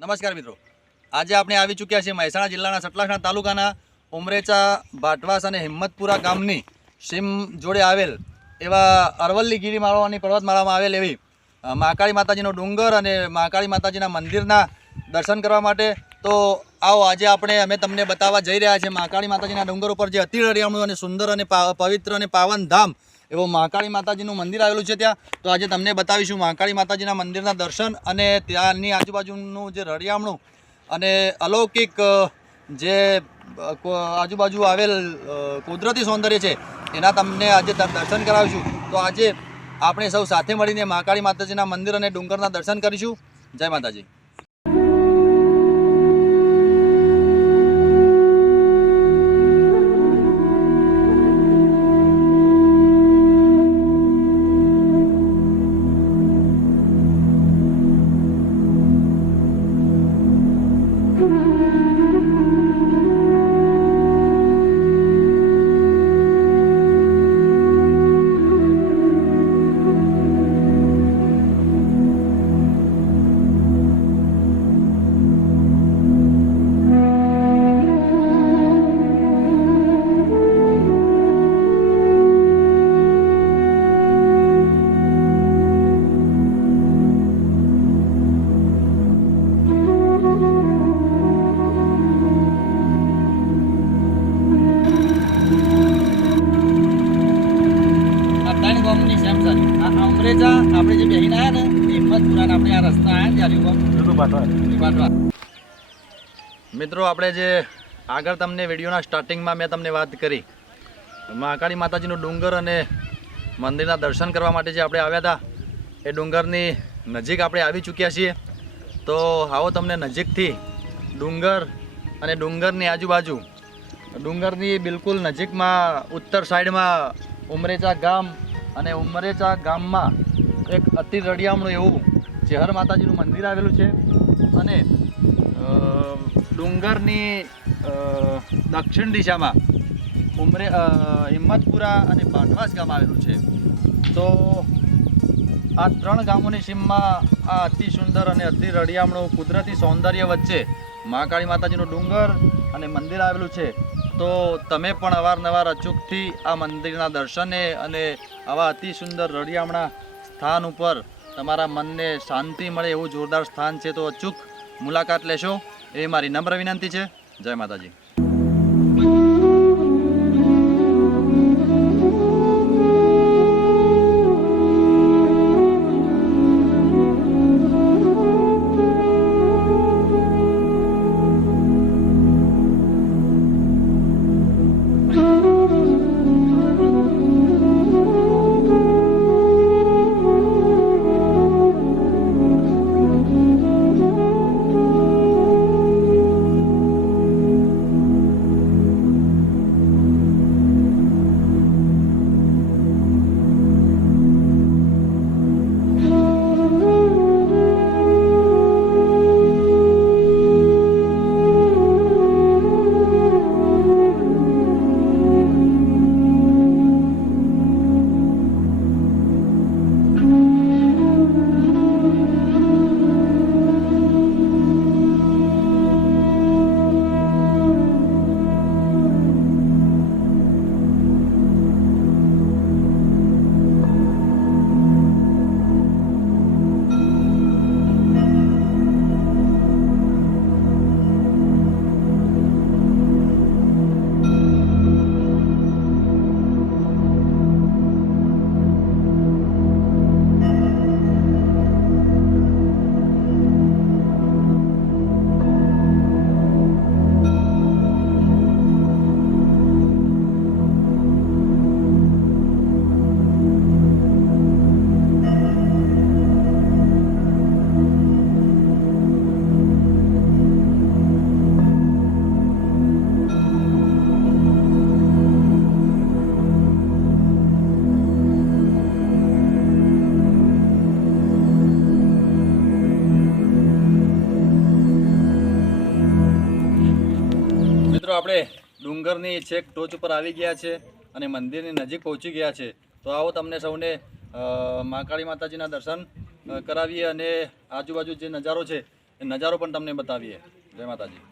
નમસ્કાર મિત્રો, આજે આપણે આવી ચૂક્યા છીએ મહેસાણા જિલ્લાના સતલાસણા તાલુકાના ઉમરેચા, ભાટવાસ અને હિંમતપુરા ગામની સીમ જોડે આવેલ એવા અરવલ્લી ગિરિમાળાની પર્વતમાળામાં આવેલ એવી મહાકાળી માતાજીનો ડુંગર અને મહાકાળી માતાજીના મંદિરના દર્શન કરવા માટે તો આવો આજે અમે તમને બતાવવા જઈ રહ્યા છીએ મહાકાળી માતાજીના ડુંગર ઉપર જે અતિ રળિયામણું અને સુંદર અને પવિત્ર અને પાવન ધામ એવો મહાકાળી માતાજીનું મંદિર આવેલું છે ત્યાં. તો આજે તમને બતાવીશું મહાકાળી માતાજીના મંદિરના દર્શન અને ત્યાંની આજુબાજુનું જે રળિયામણું અને અલૌકિક જે આજુબાજુ આવેલ કુદરતી સૌંદર્ય છે એના તમને આજે દર્શન કરાવીશું. તો આજે આપણે સૌ સાથે મળીને મહાકાળી માતાજીના મંદિર અને ડુંગરના દર્શન કરીશું. જય માતાજી. ઉમરેચા આપણે જે બેહીને આવ્યા ને હિંમતપુરા આપણે આ રસ્તા આવ્યા ત્યારે મિત્રો આપણે જે આગળ તમને વિડીયોના સ્ટાર્ટિંગમાં મેં તમને વાત કરી મહાકાળી માતાજીનો ડુંગર અને મંદિરના દર્શન કરવા માટે જે આપણે આવ્યા હતા એ ડુંગરની નજીક આપણે આવી ચૂક્યા છીએ. તો આવો તમને નજીકથી ડુંગર અને ડુંગરની આજુબાજુ ડુંગરની બિલકુલ નજીકમાં ઉત્તર સાઈડમાં ઉમરેચા ગામ અને ઉમરેચા ગામમાં એક અતિ રળિયામણું એવું ચેહર માતાજીનું મંદિર આવેલું છે અને ડુંગરની દક્ષિણ દિશામાં હિંમતપુરા અને ભાટવાસ ગામ આવેલું છે. તો આ ત્રણ ગામોની સીમમાં આ અતિ સુંદર અને અતિ રળિયામણું કુદરતી સૌંદર્ય વચ્ચે મહાકાળી માતાજીનું ડુંગર અને મંદિર આવેલું છે. તો તમે પણ અવારનવાર અચૂકથી આ મંદિરના દર્શને અને આવા અતિ સુંદર રળિયામણા સ્થાન ઉપર તમારા મનને શાંતિ મળે એવું જોરદાર સ્થાન છે. તો અચૂક મુલાકાત લેશો એ મારી નમ્ર વિનંતી છે. જય માતાજી. મિત્રો આપણે ડુંગરની છેક ટોચ ઉપર આવી ગયા છે અને મંદિરની નજીક પહોંચી ગયા છે. તો આવો તમને સૌને મહાકાળી માતાજીના દર્શન કરાવીએ અને આજુબાજુ જે નજારો છે એ નજારો પણ તમને બતાવીએ. જય માતાજી.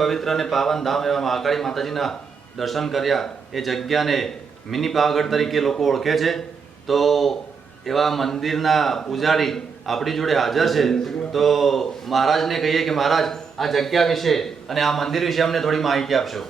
પવિત્ર અને પાવન ધામ એવા મહાકાળી માતાજીના દર્શન કર્યા. એ જગ્યાને મિની પાવાગઢ તરીકે લોકો ઓળખે છે. તો એવા મંદિરના પૂજારી આપણી જોડે હાજર છે. તો મહારાજને કહીએ કે મહારાજ આ જગ્યા વિશે અને આ મંદિર વિશે અમને થોડી માહિતી આપશો.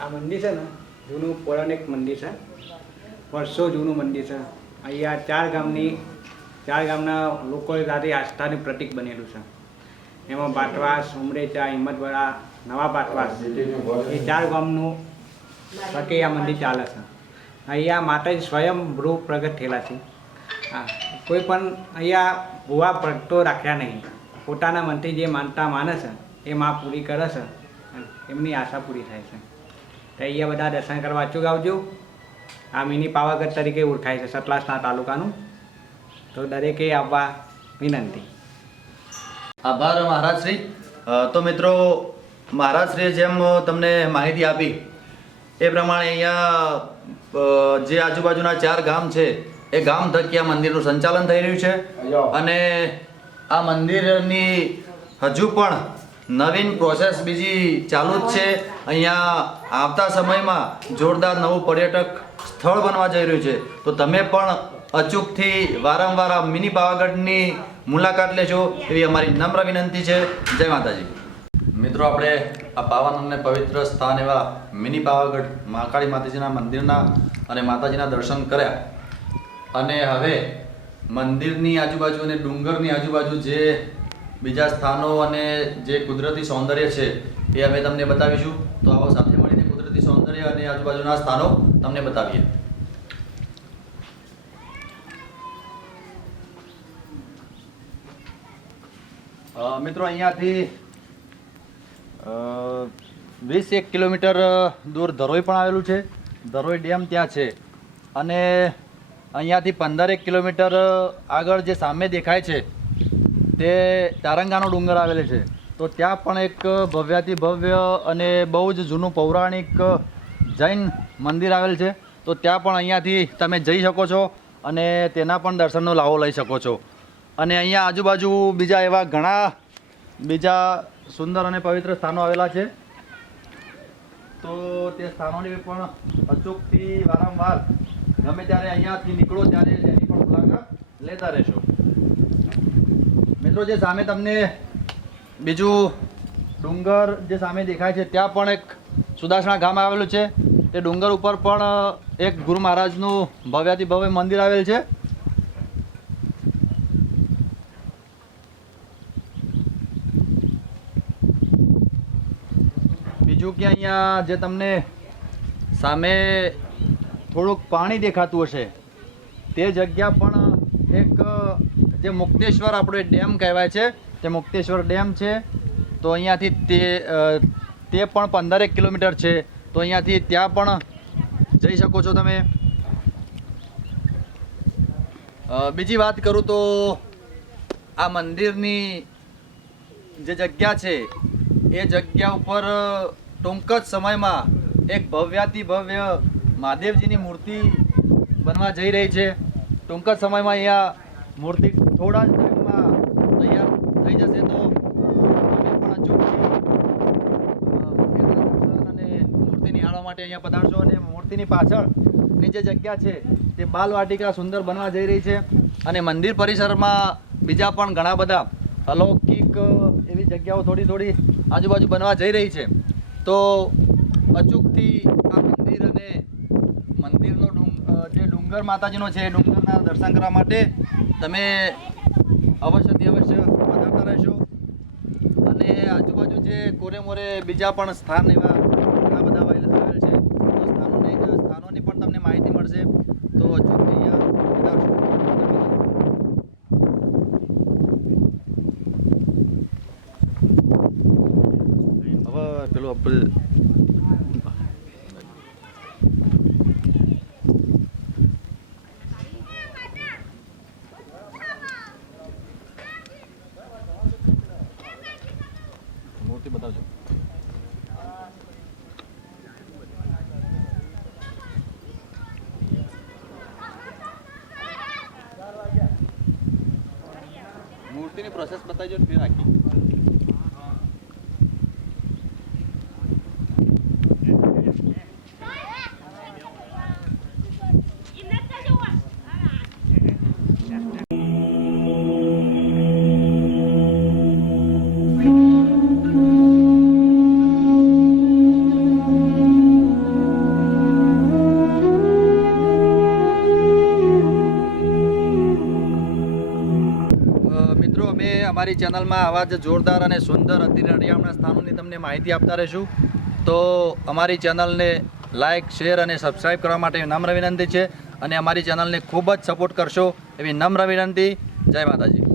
આ મંદિર છે ને જૂનું પૌરાણિક મંદિર છે, વર્ષો જૂનું મંદિર છે. અહીંયા ચાર ગામના લોકો સાથે આસ્થાનું પ્રતીક બનેલું છે. એમાં બાટવાસ, ઉમરેચા, હિંમતવાડા, નવા બાટવાસ એ ચાર ગામનું થકી આ મંદિર ચાલે છે. અહીંયા માતાજી સ્વયંભૂ પ્રગટ થયેલા છે. હા, કોઈ પણ અહીંયા ભૂવા પ્રગટો રાખ્યા નહીં. પોતાના મનથી જે માનતા માને છે એ માં પૂરી કરે છે, એમની આશા પૂરી થાય છે. તો અહીંયા બધા દર્શન કરવા અચૂક આવજો. આ મિની પાવાગઢ તરીકે ઓળખાય છે સતલાસના તાલુકાનું. તો દરેકે આવવા વિનંતી. આભાર મહારાજશ્રી. તો મિત્રો, મહારાજશ્રીએ જેમ તમને માહિતી આપી એ પ્રમાણે અહીંયા જે આજુબાજુના 4 ગામ છે એ ગામ થકી આ મંદિરનું સંચાલન થઈ રહ્યું છે. અને આ મંદિરની હજુ પણ નવીન પ્રોસેસ બીજી ચાલુ જ છે. અહીંયા આવતા સમયમાં જોરદાર નવું પર્યટક સ્થળ બનવા જઈ રહ્યું છે. તો તમે પણ અચૂકથી વારંવાર આ મિની પાવાગઢની મુલાકાત લેજો એવી અમારી નમ્ર વિનંતી છે. જય માતાજી. મિત્રો, આપણે આ પાવન અને પવિત્ર સ્થાન એવા મિની પાવાગઢ મહાકાળી માતાજીના મંદિરના અને માતાજીના દર્શન કર્યા. અને હવે મંદિરની આજુબાજુ અને ડુંગરની આજુબાજુ જે બીજા સ્થાનો અને જે કુદરતી સૌંદર્ય છે એ અમે તમને બતાવીશું. તો આવો સાથે મળીને કુદરતી સૌંદર્ય અને આજુબાજુના સ્થાનો તમને બતાવીએ. મિત્રો અહીંયાથી 20 કિલોમીટર દૂર ધરોઈ પણ આવેલું છે. ધરોઈ ડેમ ત્યાં છે અને અહીંયાથી 15 કિલોમીટર આગળ જે સામે દેખાય છે તે તારંગાનો ડુંગર આવેલો છે. તો ત્યાં પણ એક ભવ્યાતિ ભવ્ય અને બહુ જ જૂનું પૌરાણિક જૈન મંદિર આવેલ છે. તો ત્યાં પણ અહીંયાથી તમે જઈ શકો છો અને તેના પણ દર્શનનો લાવો લઈ શકો છો. અને અહીંયા આજુબાજુ બીજા એવા ઘણા બીજા સુંદર અને પવિત્ર સ્થાનો આવેલા છે. તો તે સ્થાનોની પણ અચૂકથી વારંવાર ગમે ત્યારે અહીંયાથી નીકળો ત્યારે તેની પણ મુલાકાત લેતા રહેશો. મિત્રો, જે સામે તમને બીજું ડુંગર જે સામે દેખાય છે ત્યાં પણ એક સુદાસણા ગામ આવેલું છે. તે ડુંગર ઉપર પણ એક ગુરુ મહારાજનું ભવ્યાતિ ભવ્ય મંદિર આવેલ છે. બીજું કે અહીંયા જે તમને સામે થોડુંક પાણી દેખાતું હશે તે જગ્યા પણ એક જે મુક્તેશ્વર આપણો ડેમ કહેવાય છે તે મુક્તેશ્વર ડેમ છે. તો અહીંયાથી તે પણ 15 કિલોમીટર છે. તો અહીંયાથી ત્યાં પણ જઈ શકો છો તમે. બીજી વાત કરું તો આ મંદિરની જે જગ્યા છે એ જગ્યા ઉપર ટૂંક જ સમયમાં એક ભવ્યાતિ ભવ્ય મહાદેવજીની મૂર્તિ બનવા જઈ રહી છે. ટૂંક જ સમયમાં અહીંયા મૂર્તિ થોડા જ ટાઈમમાં તૈયાર થઈ જશે. તો તમે પણ અચૂકથી મંદિરના દર્શન અને મૂર્તિ નિહાળવા માટે અહીંયા પધારશો. અને મૂર્તિની પાછળની જે જગ્યા છે તે બાલવાટિકા સુંદર બનવા જઈ રહી છે. અને મંદિર પરિસરમાં બીજા પણ ઘણા બધા અલૌકિક એવી જગ્યાઓ થોડી આજુબાજુ બનવા જઈ રહી છે. તો અચૂકથી આ મંદિર અને મંદિરનો જે ડુંગર માતાજીનો છે એ ડુંગરના દર્શન કરવા માટે તમે અવશ્યથી અવશ્ય પધારતા રહેશો. અને આજુબાજુ જે કોરે મોરે બીજા પણ સ્થાન એવા ઘણા બધા આવેલ છે. તો સ્થાનોની પણ તમને માહિતી મળશે. તો અચૂકથી અહીંયા પધારશો. પેલું આપણે મૂર્તિ બતાવજો. મૂર્તિની પ્રોસેસ બતાવજો ને ફેર આખી. મિત્રો, અમે અમારી ચેનલમાં આવા જ જોરદાર અને સુંદર અતિ રળિયામણા સ્થાનોની તમને માહિતી આપતા રહીશું. તો અમારી ચેનલને લાઇક, શેર અને સબસ્ક્રાઈબ કરવા માટે નમ્ર વિનંતી છે. અને અમારી ચેનલને ખૂબ જ સપોર્ટ કરશો એવી નમ્ર વિનંતી. જય માતાજી.